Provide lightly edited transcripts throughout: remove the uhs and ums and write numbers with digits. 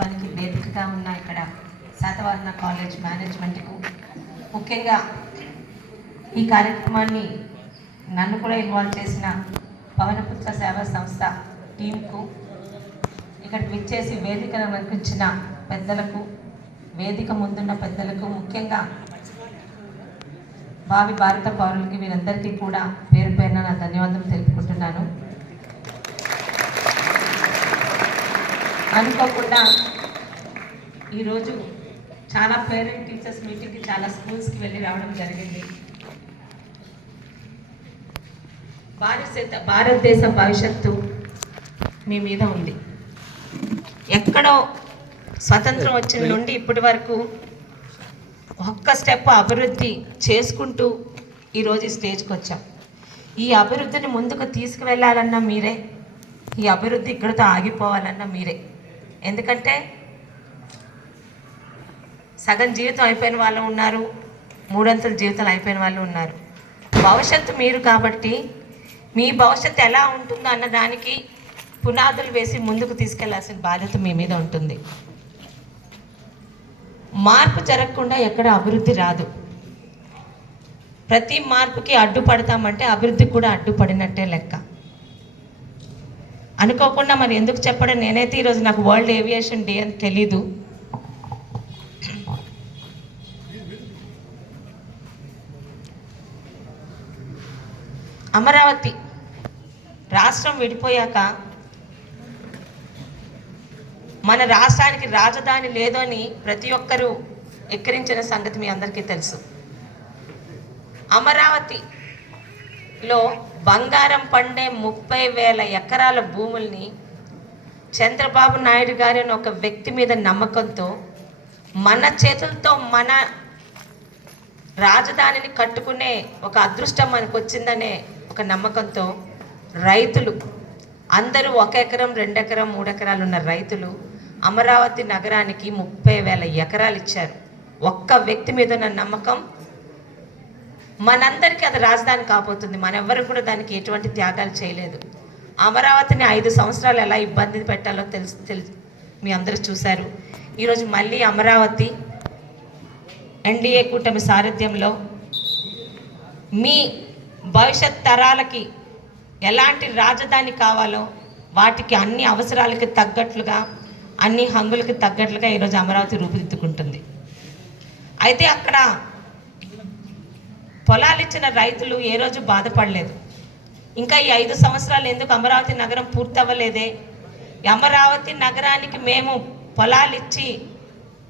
దినోత్సవానికి వేదికగా ఉన్న ఇక్కడ శాతవాహన కాలేజ్ మేనేజ్మెంట్కు, ముఖ్యంగా ఈ కార్యక్రమాన్ని నన్ను కూడా ఇన్వాల్వ్ చేసిన పవనపుత్ర సేవా సంస్థ టీంకు, ఇక్కడికి విచ్చేసి వేదికను అలంకరించిన పెద్దలకు, వేదిక ముందున్న పెద్దలకు, ముఖ్యంగా భావి భారత పౌరులకి, వీరందరికీ కూడా పేరు పేరున నా ధన్యవాదాలు తెలుపుకుంటున్నాను. అనుకోకుండా ఈరోజు చాలా పేరెంట్ టీచర్స్ మీటింగ్కి చాలా స్కూల్స్కి వెళ్ళి రావడం జరిగింది. భారతదేశ భవిష్యత్తు మీ మీద ఉంది. ఎక్కడో స్వతంత్రం వచ్చిన నుండి ఇప్పటి వరకు ఒక్క స్టెప్ అభివృద్ధి చేసుకుంటూ ఈరోజు ఈ స్టేజ్కి వచ్చాం. ఈ అభివృద్ధిని ముందుకు తీసుకువెళ్ళాలన్నా మీరే, ఈ అభివృద్ధి ఇక్కడితో ఆగిపోవాలన్నా మీరే. ఎందుకంటే సగం జీవితం అయిపోయిన వాళ్ళు ఉన్నారు, మూడంతల జీవితాలు అయిపోయిన వాళ్ళు ఉన్నారు. భవిష్యత్తు మీరు కాబట్టి మీ భవిష్యత్తు ఎలా ఉంటుందో అన్న దానికి పునాదులు వేసి ముందుకు తీసుకెళ్లాల్సిన బాధ్యత మీ మీద ఉంటుంది. మార్పు జరగకుండా ఎక్కడ అభివృద్ధి రాదు. ప్రతి మార్పుకి అడ్డుపడతామంటే అభివృద్ధికి కూడా అడ్డుపడినట్టే లెక్క. అనుకోకుండా మరి ఎందుకు చెప్పడం, నేనైతే ఈరోజు నాకు వరల్డ్ ఏవియేషన్ డే అని తెలీదు. అమరావతి రాష్ట్రం విడిపోయాక మన రాష్ట్రానికి రాజధాని లేదు అని ప్రతి ఒక్కరూ ఎక్కిరించిన సంగతి మీ అందరికీ తెలుసు. అమరావతిలో బంగారం పండే 30,000 ఎకరాల భూముల్ని చంద్రబాబు నాయుడు గారి ఒక వ్యక్తి మీద నమ్మకంతో, మన చేతులతో మన రాజధానిని కట్టుకునే ఒక అదృష్టం మనకు వచ్చిందనే ఒక నమ్మకంతో రైతులు అందరూ 1 ఎకరం 2 ఎకరం 3 ఎకరాలు ఉన్న రైతులు అమరావతి నగరానికి 30,000 ఎకరాలు ఇచ్చారు. ఒక్క వ్యక్తి మీద ఉన్న నమ్మకం మనందరికీ అది రాజధాని కాబోతుంది. మనెవ్వరు కూడా దానికి ఎటువంటి త్యాగాలు చేయలేదు. అమరావతిని 5 సంవత్సరాలు ఎలా ఇబ్బంది పెట్టాలో తెలుసు మీ అందరూ చూశారు. ఈరోజు మళ్ళీ అమరావతి ఎన్డీఏ కూటమి సారథ్యంలో మీ భవిష్యత్ తరాలకి ఎలాంటి రాజధాని కావాలో వాటికి అన్ని అవసరాలకి తగ్గట్లుగా, అన్ని హంగులకి తగ్గట్లుగా ఈరోజు అమరావతి రూపుదిద్దుకుంటుంది. అయితే అక్కడ పొలాలు ఇచ్చిన రైతులు ఏ రోజు బాధపడలేదు. ఇంకా ఈ 5 సంవత్సరాలు ఎందుకు అమరావతి నగరం పూర్తవ్వలేదే, అమరావతి నగరానికి మేము పొలాలు ఇచ్చి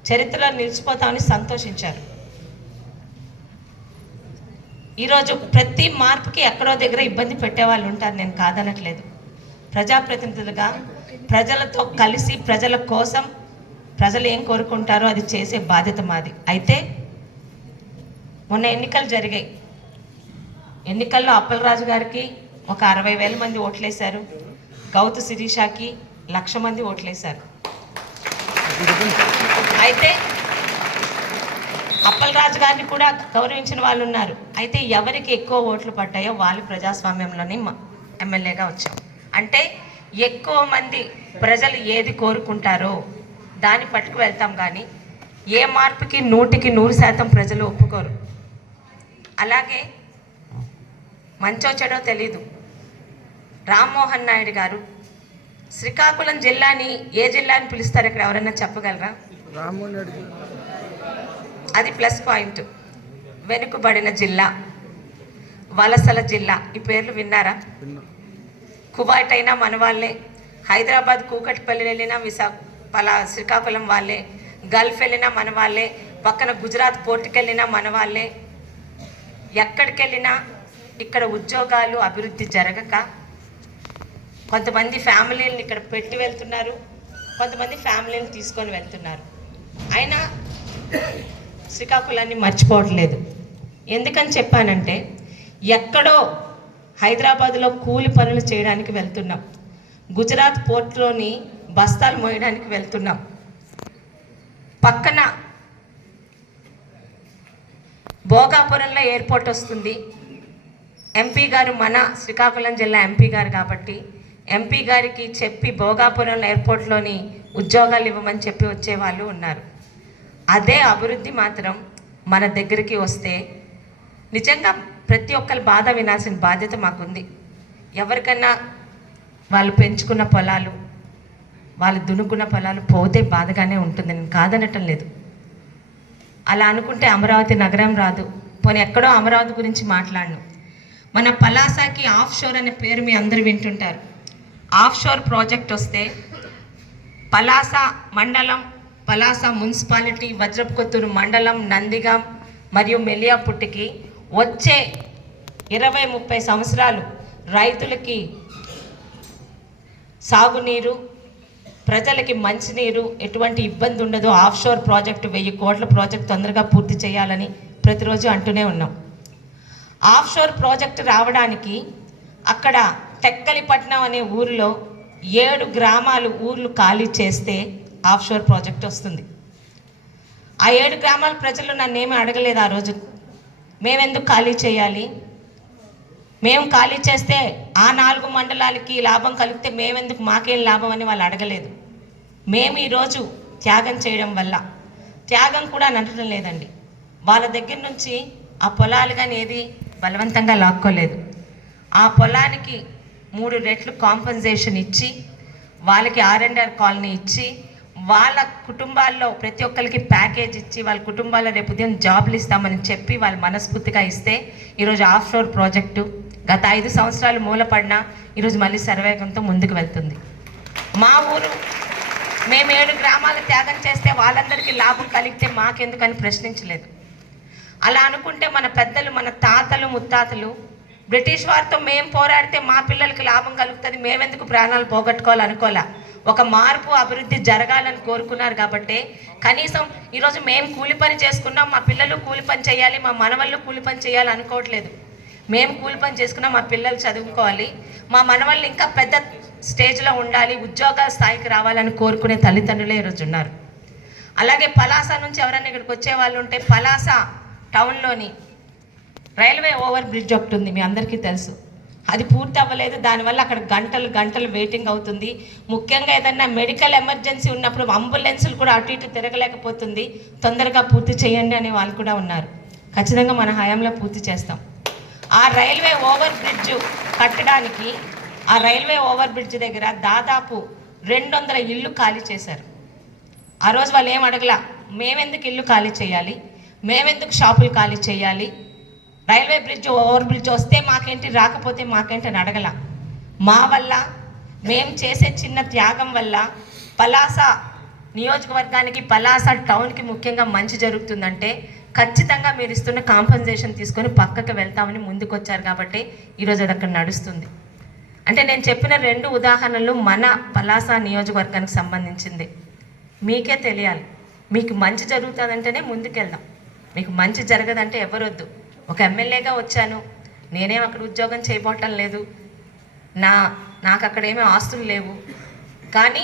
చరిత్రలో నిలిచిపోతామని సంతోషించారు. ఈరోజు ప్రతి మార్పుకి ఎక్కడో దగ్గర ఇబ్బంది పెట్టేవాళ్ళు ఉంటారు, నేను కాదనట్లేదు. ప్రజాప్రతినిధులుగా ప్రజలతో కలిసి ప్రజల కోసం ప్రజలు ఏం కోరుకుంటారో అది చేసే బాధ్యత మాది. అయితే మొన్న ఎన్నికలు జరిగాయి. ఎన్నికల్లో అప్పలరాజు గారికి ఒక 60,000 మంది ఓట్లేశారు. గౌతు శిరీషాకి 1,00,000 మంది ఓట్లేశారు. అయితే అప్పలరాజు గారిని కూడా గౌరవించిన వాళ్ళు ఉన్నారు. అయితే ఎవరికి ఎక్కువ ఓట్లు పడ్డాయో వాళ్ళు ప్రజాస్వామ్యంలోనే ఎమ్మెల్యేగా వచ్చాం. అంటే ఎక్కువ మంది ప్రజలు ఏది కోరుకుంటారో దాన్ని పట్టుకు వెళ్తాం, కానీ ఏ మార్పుకి 100% ప్రజలు ఒప్పుకోరు. అలాగే మంచో చెడో తెలీదు, రామ్మోహన్ నాయుడు గారు శ్రీకాకుళం జిల్లాని ఏ జిల్లాని పిలుస్తారు ఇక్కడ ఎవరైనా చెప్పగలరా? అది ప్లస్ పాయింట్. వెనుకబడిన జిల్లా, వలసల జిల్లా, ఈ పేర్లు విన్నారా? కువైట్ అయినా మన వాళ్ళే, హైదరాబాద్ కూకట్పల్లి వెళ్ళినా శ్రీకాకుళం వాళ్ళే, గల్ఫ్ వెళ్ళినా మన వాళ్ళే, పక్కన గుజరాత్ పోర్టుకి వెళ్ళినా మన వాళ్ళే. ఎక్కడికి వెళ్ళినా ఇక్కడ ఉద్యోగాలు అభివృద్ధి జరగక కొంతమంది ఫ్యామిలీని ఇక్కడ పెట్టి వెళ్తున్నారు, కొంతమంది ఫ్యామిలీని తీసుకొని వెళ్తున్నారు. అయినా శ్రీకాకుళాన్ని మర్చిపోవట్లేదు. ఎందుకని చెప్పానంటే, ఎక్కడో హైదరాబాద్లో కూలి పనులు చేయడానికి వెళ్తున్నాం, గుజరాత్ పోర్టులోని బస్తాలు మోయడానికి వెళ్తున్నాం, పక్కన భోగాపురంలో ఎయిర్పోర్ట్ వస్తుంది. ఎంపీ గారు మన శ్రీకాకుళం జిల్లా ఎంపీ గారు కాబట్టి ఎంపీ గారికి చెప్పి భోగాపురం ఎయిర్పోర్ట్లోని ఉద్యోగాలు ఇవ్వమని చెప్పి వచ్చేవాళ్ళు ఉన్నారు. అదే అభివృద్ధి మాత్రం మన దగ్గరికి వస్తే నిజంగా ప్రతి ఒక్కరి బాధ వినాల్సిన బాధ్యత మాకుంది. ఎవరికన్నా వాళ్ళు పెంచుకున్న పొలాలు, వాళ్ళు దున్నుకున్న పొలాలు పోతే బాధగానే ఉంటుంది, నేను కాదనటం లేదు. అలా అనుకుంటే అమరావతి నగరం రాదు. పోనీ ఎక్కడో అమరావతి గురించి మాట్లాడను. మన పలాసకి ఆఫ్ షోర్ అనే పేరు మీ అందరూ వింటుంటారు. ఆఫ్ షోర్ ప్రాజెక్ట్ వస్తే పలాస మండలం, పలాస మున్సిపాలిటీ, వజ్రపుకొత్తూరు మండలం, నందిగాం మరియు మెలియాపుట్టికి వచ్చే 20-30 సంవత్సరాలు రైతులకి సాగునీరు, ప్రజలకి మంచినీరు, ఎటువంటి ఇబ్బంది ఉండదు. ఆఫ్ షోర్ ప్రాజెక్టు 1000 కోట్ల ప్రాజెక్ట్ తొందరగా పూర్తి చేయాలని ప్రతిరోజు అంటూనే ఉన్నాం. ఆఫ్ షోర్ ప్రాజెక్టు రావడానికి అక్కడ టెక్కలిపట్నం అనే ఊరిలో 7 గ్రామాలు ఊర్లు ఖాళీ చేస్తే ఆఫ్ షోర్ ప్రాజెక్ట్ వస్తుంది. ఆ 7 గ్రామాల ప్రజలు నన్నేమీ అడగలేదు ఆ రోజు, మేమెందుకు ఖాళీ చేయాలి, మేము ఖాళీ చేస్తే ఆ 4 మండలాలకి లాభం కలిగితే మేమెందుకు, మాకేం లాభం అని వాళ్ళు అడగలేదు. మేము ఈరోజు త్యాగం చేయడం వల్ల, త్యాగం కూడా అనటం లేదండి, వాళ్ళ దగ్గర నుంచి ఆ పొలాలు కానీ ఏది బలవంతంగా లాక్కోలేదు. ఆ పొలానికి 3 రెట్లు కాంపన్సేషన్ ఇచ్చి, వాళ్ళకి R&R కాలనీ ఇచ్చి, వాళ్ళ కుటుంబాల్లో ప్రతి ఒక్కరికి ప్యాకేజ్ ఇచ్చి, వాళ్ళ కుటుంబాల్లో రేపు ఉదయం జాబ్లు ఇస్తామని చెప్పి వాళ్ళు మనస్ఫూర్తిగా ఇస్తే ఈరోజు ఆఫ్ షోర్ ప్రాజెక్టు గత 5 సంవత్సరాలు మూలపడినా ఈరోజు మళ్ళీ శరవేగంతో ముందుకు వెళ్తుంది. మా ఊరు మేము 7 గ్రామాలు త్యాగం చేస్తే వాళ్ళందరికీ లాభం కలిగితే మాకెందుకని ప్రశ్నించలేదు. అలా అనుకుంటే మన పెద్దలు, మన తాతలు ముత్తాతలు బ్రిటిష్ వారితో మేము పోరాడితే మా పిల్లలకి లాభం కలుగుతుంది, మేమెందుకు ప్రాణాలు పోగొట్టుకోవాలనుకోలే. ఒక మార్పు, అభివృద్ధి జరగాలని కోరుకున్నారు కాబట్టి కనీసం ఈరోజు మేము కూలి పని చేసుకున్నాం, మా పిల్లలు కూలి పని చేయాలి, మా మనవళ్ళు కూలి పని చేయాలి అనుకోవట్లేదు. మేము కూలి పని చేసుకున్నాం, మా పిల్లలు చదువుకోవాలి, మా మనవళ్ళు ఇంకా పెద్ద స్టేజ్లో ఉండాలి, ఉద్యోగాల స్థాయికి రావాలని కోరుకునే తల్లిదండ్రులే ఈరోజు ఉన్నారు. అలాగే పలాస నుంచి ఎవరైనా ఇక్కడికి వచ్చే వాళ్ళు ఉంటే, పలాస టౌన్లోని రైల్వే ఓవర్ బ్రిడ్జ్ ఒకటి ఉంది, మీ అందరికీ తెలుసు. అది పూర్తి అవ్వలేదు, దానివల్ల అక్కడ గంటలు వెయిటింగ్ అవుతుంది. ముఖ్యంగా ఏదన్నా మెడికల్ ఎమర్జెన్సీ ఉన్నప్పుడు అంబులెన్సులు కూడా అటు ఇటు తిరగలేకపోతుంది, తొందరగా పూర్తి చేయండి అనే వాళ్ళు కూడా ఉన్నారు. ఖచ్చితంగా మన హయాంలో పూర్తి చేస్తాం. ఆ రైల్వే ఓవర్ బ్రిడ్జ్ కట్టడానికి, ఆ రైల్వే ఓవర్ బ్రిడ్జ్ దగ్గర దాదాపు 200 ఇళ్ళు ఖాళీ చేశారు. ఆ రోజు వాళ్ళు ఏం అడగలా, మేమెందుకు ఇల్లు ఖాళీ చేయాలి, మేమెందుకు షాపులు ఖాళీ చేయాలి, రైల్వే బ్రిడ్జ్ ఓవర్ బ్రిడ్జ్ వస్తే మాకేంటి, రాకపోతే మాకేంటి అని అడగల. మా వల్ల, మేము చేసే చిన్న త్యాగం వల్ల పలాస నియోజకవర్గానికి, పలాస టౌన్కి ముఖ్యంగా మంచి జరుగుతుందంటే ఖచ్చితంగా మీరు ఇస్తున్న కాంపన్సేషన్ తీసుకొని పక్కకు వెళ్తామని ముందుకు వచ్చారు కాబట్టి ఈరోజు అది అక్కడ నడుస్తుంది. అంటే నేను చెప్పిన 2 ఉదాహరణలు మన పలాస నియోజకవర్గానికి సంబంధించింది. మీకే తెలియాలి, మీకు మంచి జరుగుతుందంటేనే ముందుకెళ్దాం, మీకు మంచి జరగదంటే ఎవరొద్దు. ఒక ఎమ్మెల్యేగా వచ్చాను, నేనేం అక్కడ ఉద్యోగం చేయబోవటం లేదు, నాకు అక్కడ ఏమీ ఆస్తులు లేవు. కానీ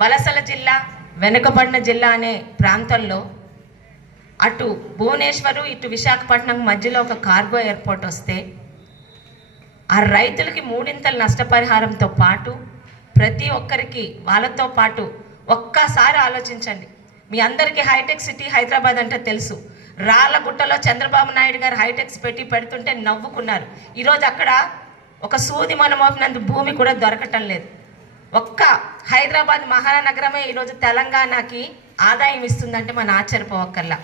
వలసల జిల్లా, వెనుకబడిన జిల్లా అనే ప్రాంతంలో అటు భువనేశ్వరు, ఇటు విశాఖపట్నం మధ్యలో ఒక కార్గో ఎయిర్పోర్ట్ వస్తే ఆ రైతులకి 3 నష్టపరిహారంతో పాటు ప్రతి ఒక్కరికి వాళ్ళతో పాటు ఒక్కసారి ఆలోచించండి. మీ అందరికీ హైటెక్ సిటీ హైదరాబాద్ అంటే తెలుసు. రాళ్ళగుట్టలో చంద్రబాబు నాయుడు గారు హైటెక్స్ పెడుతుంటే నవ్వుకున్నారు. ఈరోజు అక్కడ ఒక సూది మనమోపినంత భూమి కూడా దొరకటం లేదు. ఒక్క హైదరాబాద్ మహానగరమే ఈరోజు తెలంగాణకి ఆదాయం ఇస్తుందంటే మన ఆశ్చర్యపోవక్కర్లా.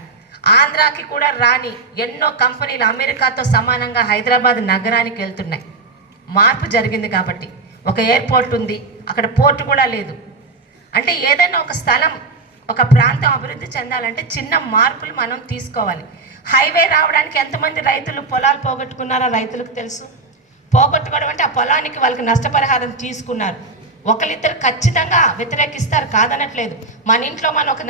ఆంధ్రాకి కూడా రాని ఎన్నో కంపెనీలు అమెరికాతో సమానంగా హైదరాబాద్ నగరానికి వెళ్తున్నాయి. మార్పు జరిగింది కాబట్టి. ఒక ఎయిర్పోర్ట్ ఉంది, అక్కడ పోర్టు కూడా లేదు. అంటే ఏదైనా ఒక స్థలం, ఒక ప్రాంతం అభివృద్ధి చెందాలంటే చిన్న మార్పులు మనం తీసుకోవాలి. హైవే రావడానికి ఎంతమంది రైతులు పొలాలు పోగొట్టుకున్నారో రైతులకు తెలుసు. పోగొట్టుకోవడం అంటే ఆ పొలానికి వాళ్ళకి నష్టపరిహారం తీసుకున్నారు. ఒకరిద్దరు ఖచ్చితంగా వ్యతిరేకిస్తారు, కాదనట్లేదు. మన ఇంట్లో మనం ఒక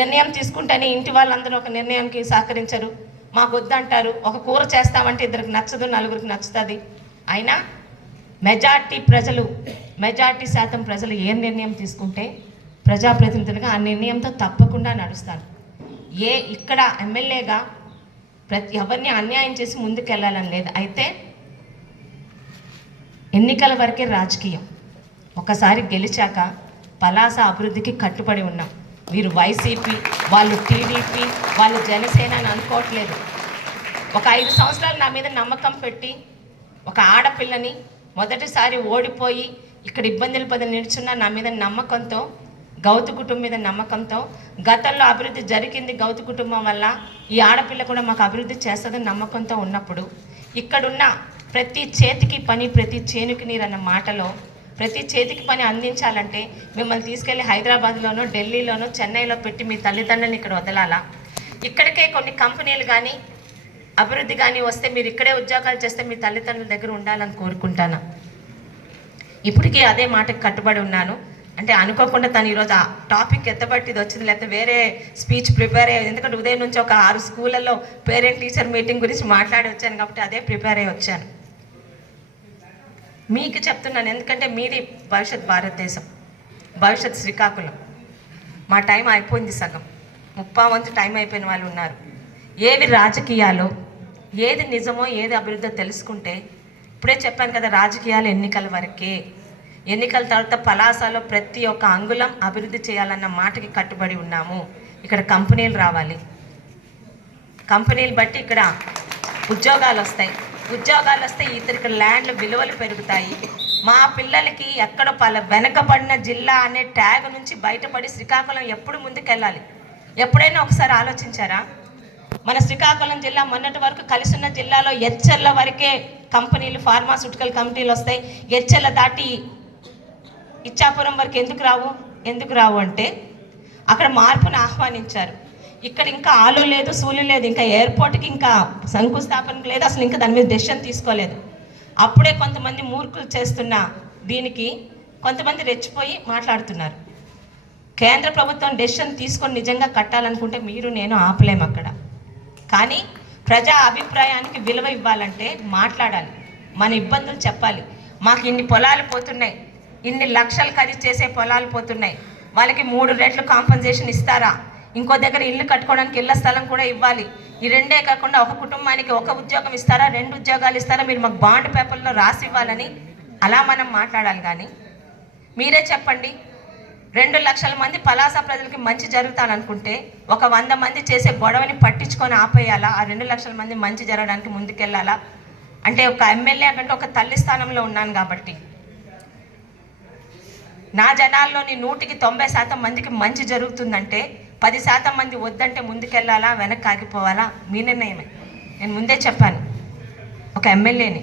నిర్ణయం తీసుకుంటేనే ఇంటి వాళ్ళందరూ ఒక నిర్ణయానికి సహకరించరు, మాకు వద్దంటారు. ఒక కూర చేస్తామంటే ఇద్దరికి నచ్చదు, నలుగురికి నచ్చుతుంది. అయినా మెజార్టీ శాతం ప్రజలు ఏ నిర్ణయం తీసుకుంటే ప్రజాప్రతినిధులుగా ఆ నిర్ణయంతో తప్పకుండా నడుస్తాను. ఇక్కడ ఎమ్మెల్యేగా ఎవరిని అన్యాయం చేసి ముందుకెళ్ళాలని లేదు. అయితే ఎన్నికల వరకే రాజకీయం. ఒకసారి గెలిచాక పలాస అభివృద్ధికి కట్టుబడి ఉన్నాం. మీరు వైసీపీ, వాళ్ళు టీడీపీ, వాళ్ళు జనసేన అని అనుకోవట్లేదు. ఒక 5 సంవత్సరాలు నా మీద నమ్మకం పెట్టి ఒక ఆడపిల్లని మొదటిసారి ఓడిపోయి ఇక్కడ ఇబ్బందులు పది నిల్చున్న నా మీద నమ్మకంతో, గౌతు కుటుంబం మీద నమ్మకంతో, గతంలో అభివృద్ధి జరిగింది గౌతు కుటుంబం వల్ల, ఈ ఆడపిల్ల కూడా మాకు అభివృద్ధి చేస్తుందని నమ్మకంతో ఉన్నప్పుడు ఇక్కడున్న ప్రతి చేతికి పని, ప్రతి చేనుకి నీరు అన్న మాటలో ప్రతి చేతికి పని అందించాలంటే మిమ్మల్ని తీసుకెళ్ళి హైదరాబాద్లోనో, ఢిల్లీలోనో, చెన్నైలో పెట్టి మీ తల్లిదండ్రులను ఇక్కడ వదలాలా? ఇక్కడికే కొన్ని కంపెనీలు కానీ అభివృద్ధి కానీ వస్తే మీరు ఇక్కడే ఉద్యోగాలు చేస్తే మీ తల్లిదండ్రుల దగ్గర ఉండాలని కోరుకుంటాను. ఇప్పటికీ అదే మాటకు కట్టుబడి ఉన్నాను. అంటే అనుకోకుండా తను ఈరోజు ఆ టాపిక్ ఎత్తబట్టి ఇది వచ్చింది, లేకపోతే వేరే స్పీచ్ ప్రిపేర్ అయ్యేది. ఎందుకంటే ఉదయం నుంచి ఒక 6 స్కూళ్ళల్లో పేరెంట్ టీచర్ మీటింగ్ గురించి మాట్లాడి వచ్చాను కాబట్టి అదే ప్రిపేర్ అయ్యి వచ్చాను. మీకు చెప్తున్నాను, ఎందుకంటే మీది భవిష్యత్ భారతదేశం, భవిష్యత్ శ్రీకాకుళం. మా టైం అయిపోయింది, సగం 30 టైం అయిపోయిన వాళ్ళు ఉన్నారు. ఏవి రాజకీయాలు, ఏది నిజమో, ఏది అభివృద్ధో తెలుసుకుంటే, ఇప్పుడే చెప్పాను కదా, రాజకీయాలు ఎన్నికల వరకే. ఎన్నికల తర్వాత పలాసలో ప్రతి ఒక్క అంగుళం అభివృద్ధి చేయాలన్న మాటకి కట్టుబడి ఉన్నాము. ఇక్కడ కంపెనీలు రావాలి, కంపెనీలు బట్టి ఇక్కడ ఉద్యోగాలు వస్తాయి, ఉద్యోగాలు వస్తే ఇక్కడ ల్యాండ్ల విలువలు పెరుగుతాయి. మా పిల్లలకి ఎక్కడ వెనకబడిన జిల్లా అనే ట్యాగ్ నుంచి బయటపడి శ్రీకాకుళం ఎప్పుడు ముందుకెళ్ళాలి? ఎప్పుడైనా ఒకసారి ఆలోచించారా? మన శ్రీకాకుళం జిల్లా మొన్నటి వరకు కలిసి ఉన్న జిల్లాలో ఎచ్చెర్ల వరకే కంపెనీలు, ఫార్మాస్యూటికల్ కంపెనీలు వస్తాయి. ఎచ్చెర్ల దాటి ఇచ్చాపురం వరకు ఎందుకు రావు అంటే అక్కడ మార్పును ఆహ్వానించారు. ఇక్కడ ఇంకా ఆలు లేదు, సూలు లేదు, ఇంకా ఎయిర్పోర్ట్కి ఇంకా శంకుస్థాపనకు లేదు, అసలు ఇంకా దాని మీద డెసిషన్ తీసుకోలేదు. అప్పుడే కొంతమంది మూర్ఖులు చేస్తున్న దీనికి కొంతమంది రెచ్చిపోయి మాట్లాడుతున్నారు. కేంద్ర ప్రభుత్వం డెసిషన్ తీసుకొని నిజంగా కట్టాలనుకుంటే మీరు నేను ఆపలేము అక్కడ. కానీ ప్రజా అభిప్రాయానికి విలువ ఇవ్వాలంటే మాట్లాడాలి, మన ఇబ్బందులు చెప్పాలి. మాకు ఇన్ని పొలాలు పోతున్నాయి, ఇన్ని లక్షలు ఖరీదు చేసే పొలాలు పోతున్నాయి, వాళ్ళకి 3 రెట్లు కాంపన్సేషన్ ఇస్తారా? ఇంకో దగ్గర ఇల్లు కట్టుకోవడానికి ఇళ్ల స్థలం కూడా ఇవ్వాలి. ఈ రెండే కాకుండా ఒక కుటుంబానికి 1 ఉద్యోగం ఇస్తారా, 2 ఉద్యోగాలు ఇస్తారా, మీరు మాకు బాండ్ పేపర్లో రాసి ఇవ్వాలని అలా మనం మాట్లాడాలి. కానీ మీరే చెప్పండి, 2 లక్షల మంది పలాస ప్రజలకి మంచి జరుగుతాననుకుంటే ఒక 100 మంది చేసే గొడవని పట్టించుకొని ఆపేయాలా? ఆ 2 లక్షల మంది మంచి జరగడానికి ముందుకెళ్ళాలా? అంటే ఒక ఎమ్మెల్యే అంటే ఒక తల్లి స్థానంలో ఉన్నాను కాబట్టి నా జనాల్లోని 100కి 90% మందికి మంచి జరుగుతుందంటే 10% మంది వద్దంటే ముందుకెళ్ళాలా, వెనక్కి ఆగిపోవాలా? మీ నిర్ణయమే. నేను ముందే చెప్పాను, ఒక ఎమ్మెల్యేని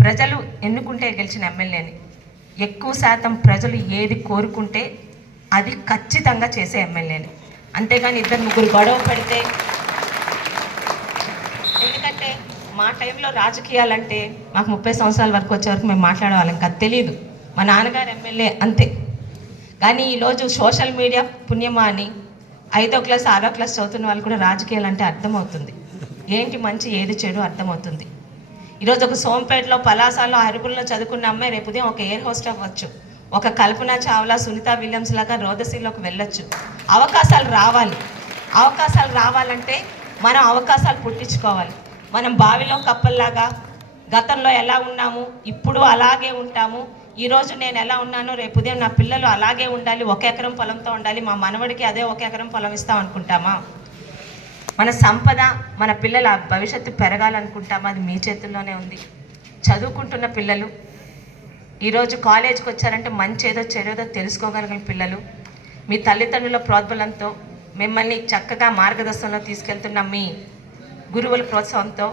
ప్రజలు ఎన్నుకుంటే గెలిచిన ఎమ్మెల్యేని ఎక్కువ శాతం ప్రజలు ఏది కోరుకుంటే అది ఖచ్చితంగా చేసే ఎమ్మెల్యేని. అంతేగాని 2-3 గొడవ పెడితే, ఎందుకంటే మా టైంలో రాజకీయాలంటే మాకు 30 సంవత్సరాల వరకు వచ్చే వరకు మేము మాట్లాడేవాళ్ళం కాదు, తెలియదు. మా నాన్నగారు ఎమ్మెల్యే అంతే. కానీ ఈరోజు సోషల్ మీడియా పుణ్యమా అని 5వ క్లాస్ 6వ క్లాస్ చదువుతున్న వాళ్ళు కూడా రాజకీయాలు అంటే అర్థమవుతుంది, ఏంటి మంచి ఏది చెడు అర్థమవుతుంది. ఈరోజు ఒక సోంపేటలో, పలాసలో, అరుపుల్లో చదువుకున్న అమ్మాయి రేపు ఉదయం ఒక ఎయిర్ హోస్ట్ అవ్వచ్చు, ఒక కల్పన చావ్లా, సునీత విలియమ్స్ లాగా రోదసీలోకి వెళ్ళొచ్చు. అవకాశాలు రావాలి. అవకాశాలు రావాలంటే మనం అవకాశాలు పుట్టించుకోవాలి. మనం బావిలో కప్పల్లాగా గతంలో ఎలా ఉన్నాము, ఇప్పుడు అలాగే ఉంటాము. ఈరోజు నేను ఎలా ఉన్నానో రేపు ఉదయం నా పిల్లలు అలాగే ఉండాలి, 1 ఎకరం పొలంతో ఉండాలి, మా మనవడికి అదే 1 ఎకరం పొలం ఇస్తాం అనుకుంటామా? మన సంపద, మన పిల్లల భవిష్యత్తు పెరగాలనుకుంటామా? అది మీ చేతుల్లోనే ఉంది. చదువుకుంటున్న పిల్లలు ఈరోజు కాలేజీకి వచ్చారంటే మంచి ఏదో చెడేదో తెలుసుకోగలిగిన పిల్లలు, మీ తల్లిదండ్రుల ప్రోద్బలంతో మిమ్మల్ని చక్కగా మార్గదర్శనంలో తీసుకెళ్తున్న మీ గురువుల ప్రోత్సాహంతో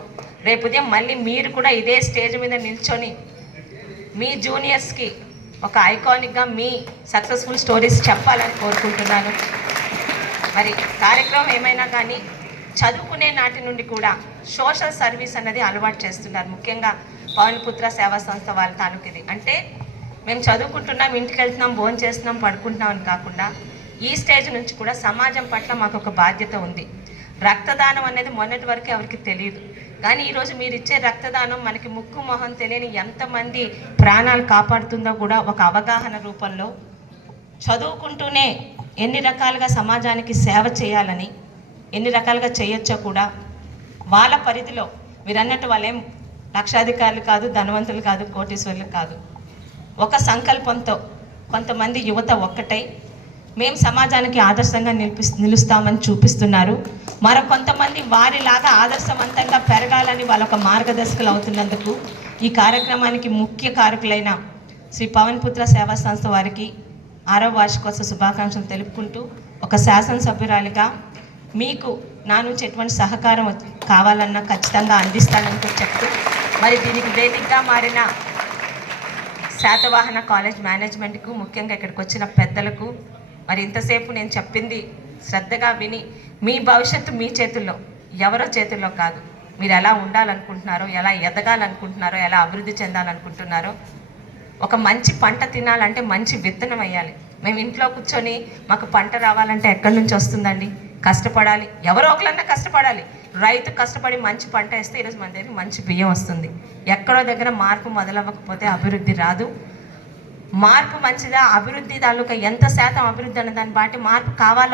రేపు ఉదయం మళ్ళీ మీరు కూడా ఇదే స్టేజ్ మీద నిల్చొని మీ జూనియర్స్కి ఒక ఐకానిక్గా మీ సక్సెస్ఫుల్ స్టోరీస్ చెప్పాలని కోరుకుంటున్నాను. మరి కార్యక్రమం ఏమైనా కానీ చదువుకునే నాటి నుండి కూడా సోషల్ సర్వీస్ అన్నది అలవాటు చేస్తున్నారు. ముఖ్యంగా పవనపుత్ర సేవా సంస్థ వాళ్ళ తాలూకిది. అంటే మేము చదువుకుంటున్నాం, ఇంటికి వెళ్తున్నాం, భోజనం చేస్తున్నాం, పడుకుంటున్నాం అని కాకుండా ఈ స్టేజ్ నుంచి కూడా సమాజం పట్ల మాకు ఒక బాధ్యత ఉంది. రక్తదానం అనేది మొన్నటి వరకు ఎవరికి తెలియదు, కానీ ఈరోజు మీరు ఇచ్చే రక్తదానం మనకి ముక్కు మొహం తెలియని ఎంతమంది ప్రాణాలు కాపాడుతుందో కూడా ఒక అవగాహన రూపంలో చదువుకుంటూనే ఎన్ని రకాలుగా సమాజానికి సేవ చేయాలని, ఎన్ని రకాలుగా చేయొచ్చో కూడా వాళ్ళ పరిధిలో, మీరు అన్నట్టు వాళ్ళేం లక్షాధికారులు కాదు, ధనవంతులు కాదు, కోటీశ్వరులు కాదు, ఒక సంకల్పంతో కొంతమంది యువత ఒక్కటై మేము సమాజానికి ఆదర్శంగా నిలుస్తామని చూపిస్తున్నారు. మరికొంతమంది వారిలాగా ఆదర్శవంతంగా పెరగాలని వాళ్ళొక మార్గదర్శకులు అవుతున్నందుకు ఈ కార్యక్రమానికి ముఖ్య కారకులైన శ్రీ పవన్ పుత్ర సేవా సంస్థ వారికి 6వ వార్షికోత్సవ శుభాకాంక్షలు తెలుపుకుంటూ, ఒక శాసనసభ్యురాలిగా మీకు నా నుంచి ఎటువంటి సహకారం కావాలన్నా ఖచ్చితంగా అందిస్తానని చెప్తూ, మరి దీనికి వేదికగా మారిన శాతవాహన కాలేజ్ మేనేజ్మెంట్కు, ముఖ్యంగా ఇక్కడికి వచ్చిన పెద్దలకు, మరి ఇంతసేపు నేను చెప్పింది శ్రద్ధగా విని మీ భవిష్యత్తు మీ చేతుల్లో, ఎవరో చేతుల్లో కాదు. మీరు ఎలా ఉండాలనుకుంటున్నారో, ఎలా ఎదగాలనుకుంటున్నారో, ఎలా అభివృద్ధి చెందాలనుకుంటున్నారో, ఒక మంచి పంట తినాలంటే మంచి విత్తనం వేయాలి. మేము ఇంట్లో కూర్చొని మాకు పంట రావాలంటే ఎక్కడి నుంచి వస్తుందండి? కష్టపడాలి, ఎవరో ఒకరన్నా కష్టపడాలి. రైతు కష్టపడి మంచి పంట వేస్తే ఈరోజు మన దగ్గర మంచి బియ్యం వస్తుంది. ఎక్కడో దగ్గర మార్పు మొదలవ్వకపోతే అభివృద్ధి రాదు. మార్పు మంచిదా, అభివృద్ధి తాలూకా ఎంత శాతం అభివృద్ధి అన్న దాన్ని బట్టి మార్పు కావాలో